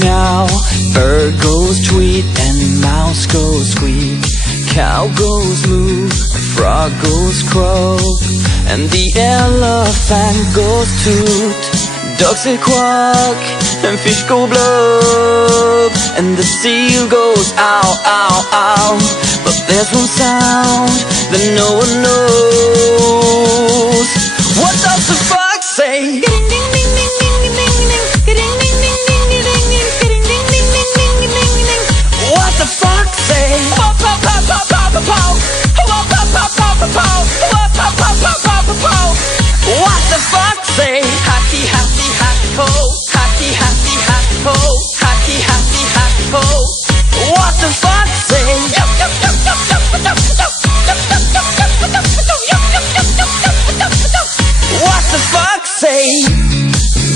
meow, bird goes tweet, and mouse goes squeak. Cow goes moo, frog goes croak, and the elephant goes toot. Ducks say quack, and fish go blub, and the seal goes ow, ow, ow. But there's one sound that no one knows. What does the fox say? What the fox say? What the fox say? Happy, happy, happy ho. Happy, happy, happy ho. Happy, happy, happy ho. What the fox say? What the fox say?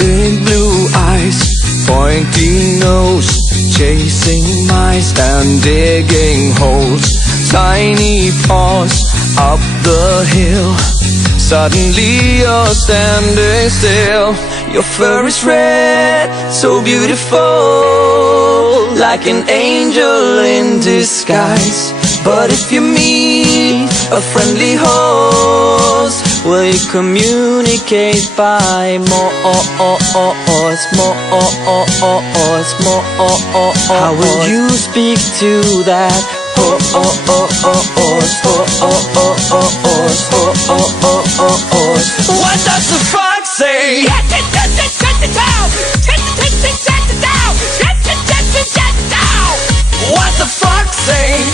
Big blue eyes, pointy nose, chasing mice and digging holes. Tiny paws up the hill. Suddenly you're standing still. Your fur is red, so beautiful, like an angel in disguise. But if you meet a friendly host, will you communicate by more? How will you speak to that horse? What does the fox say? What the fox say?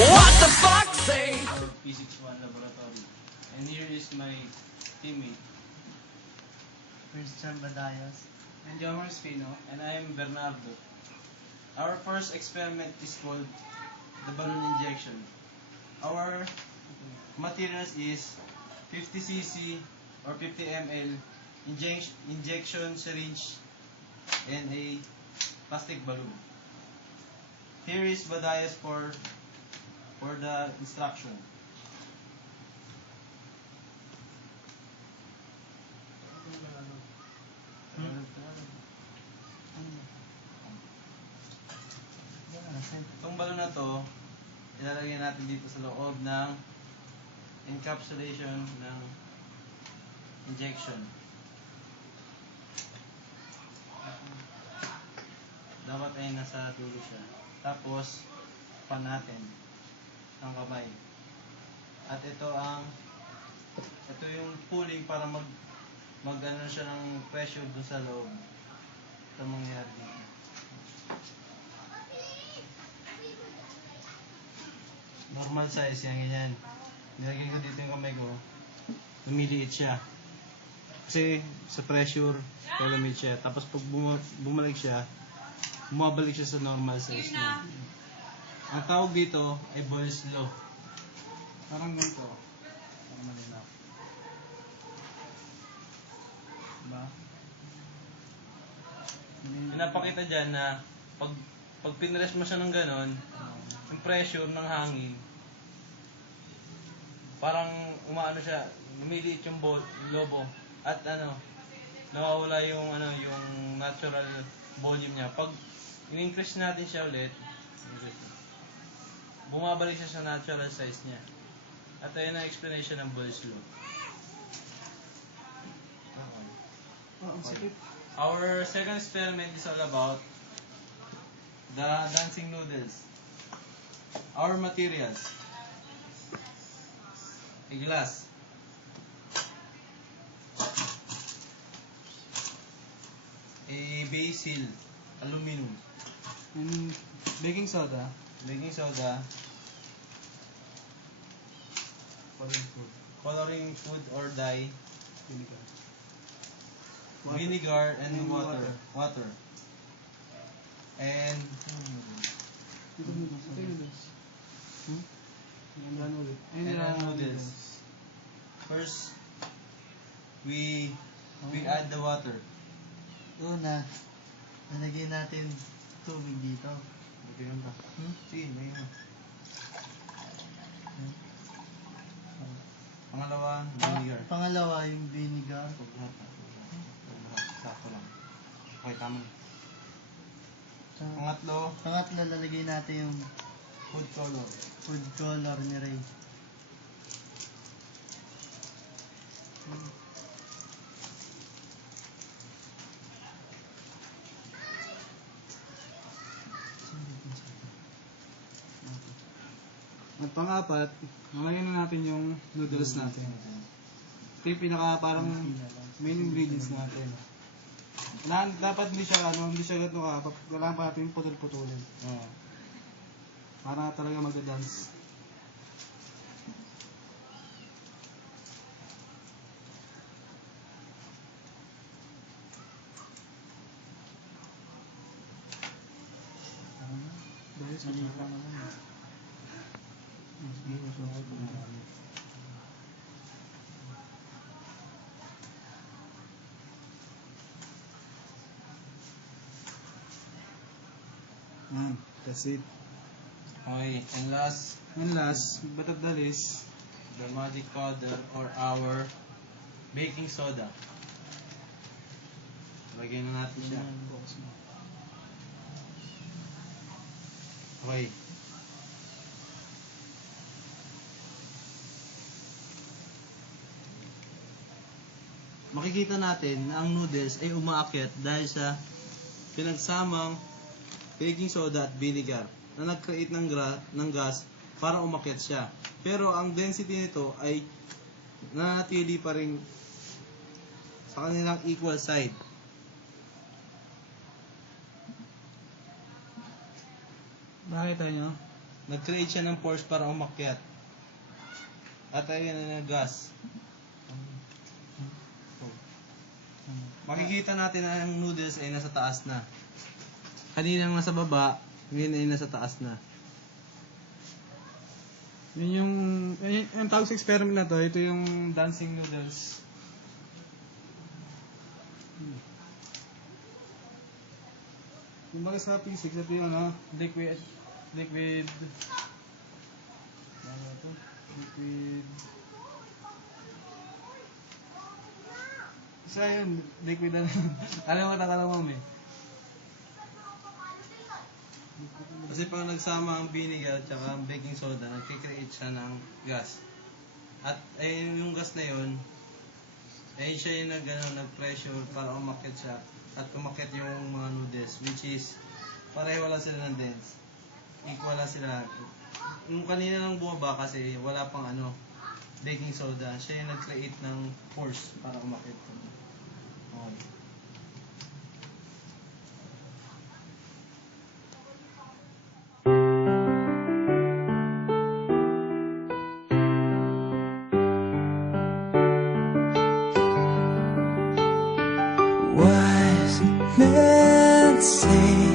What the fox say? Physics 1 laboratory. And here is my teammate, Christian Badayas. and Jomar Espino, and I am Bernardo. Our first experiment is called the balloon injection. Our materials is 50 cc or 50 ml injection syringe and a plastic balloon. Here is Badayas for the instruction. Itong balon na to, ilalagay natin dito sa loob ng encapsulation ng injection. Dapat ay nasa dulo siya. Tapos, pan natin ng kamay. At ito yung pulling para mag ano siya ng pressure dun sa loob. Ito mangyayari dito. Normal size yan, ganyan. Nilagay ko dito yung kamay ko. Lumiliit siya. Kasi sa pressure, kaya lumiliit siya. Tapos pag bumalik siya, bumabalik siya sa normal size niya. Ang tawag dito ay Boyle's Law. Parang ganito. Parang malinaw. Diba? Pinapakita dyan na pag pinrest mo siya ng ganon, yung pressure ng hangin, parang umaano siya, lumiliit yung lobo at nawawala yung yung natural volume niya. Pag in-increase natin siya ulit, bumabalik siya sa natural size niya. At ayun ang explanation ng Boyle's Law. Our second experiment is all about the dancing noodles. Our materials: a glass, a basil, aluminum, And baking soda. coloring food or dye, Vinegar. vinegar, and And water. And noodles. First, we add the water. Una, nalagay natin tubig dito. Bigyan ba? Sige, bigyan mo. Pangalawa, vinegar. Pangalawa, yung vinegar. Sakto lang. Okay, tama na. Sa- Pangatlo, Pangatlo, lalagay natin yung food color. food color ni Ray. At pang-apat, lalagyan na natin yung noodles natin. Ito yung pinaka parang main ingredients natin. Dapat hindi siya gato ka, kailangan pa natin putol-putulin. Oo. Para talaga magda-dance. Mali pa naman. That's it. Okay, and last, And last, but not the least, the magic powder or our baking soda. Lagyan na natin siya. Okay. Makikita natin na ang noodles ay umaakyat dahil sa pinagsamang baking soda at vinegar na nag-create ng gas para umakyat siya. Pero ang density nito ay nanatili pa rin sa kanilang equal side. nakita nyo? Nag-create siya ng force para umakyat. At ayun na gas. Makikita natin na ang noodles ay nasa taas na. Kanina nasa baba, ngayon ay nasa taas na. Yun yung tawag sa experiment na to, ito yung dancing noodles. Yung baga sa physics, ito yung liquid, ano to? Liquid, isa yun, liquid ano, alam mo eh. Kasi pag nagsama ang vinegar at saka ang baking soda, nagkikreate siya ng gas. At ayun yung gas na yun, ay siya yung nag-pressure para umakyat siya. At umakyat yung mga noodles, which is pareho lang sila ng dense. Equal lang sila. Yung kanina lang bumaba kasi wala pang baking soda, siya yung nag-create ng force para umakyat. Okay. Wise men say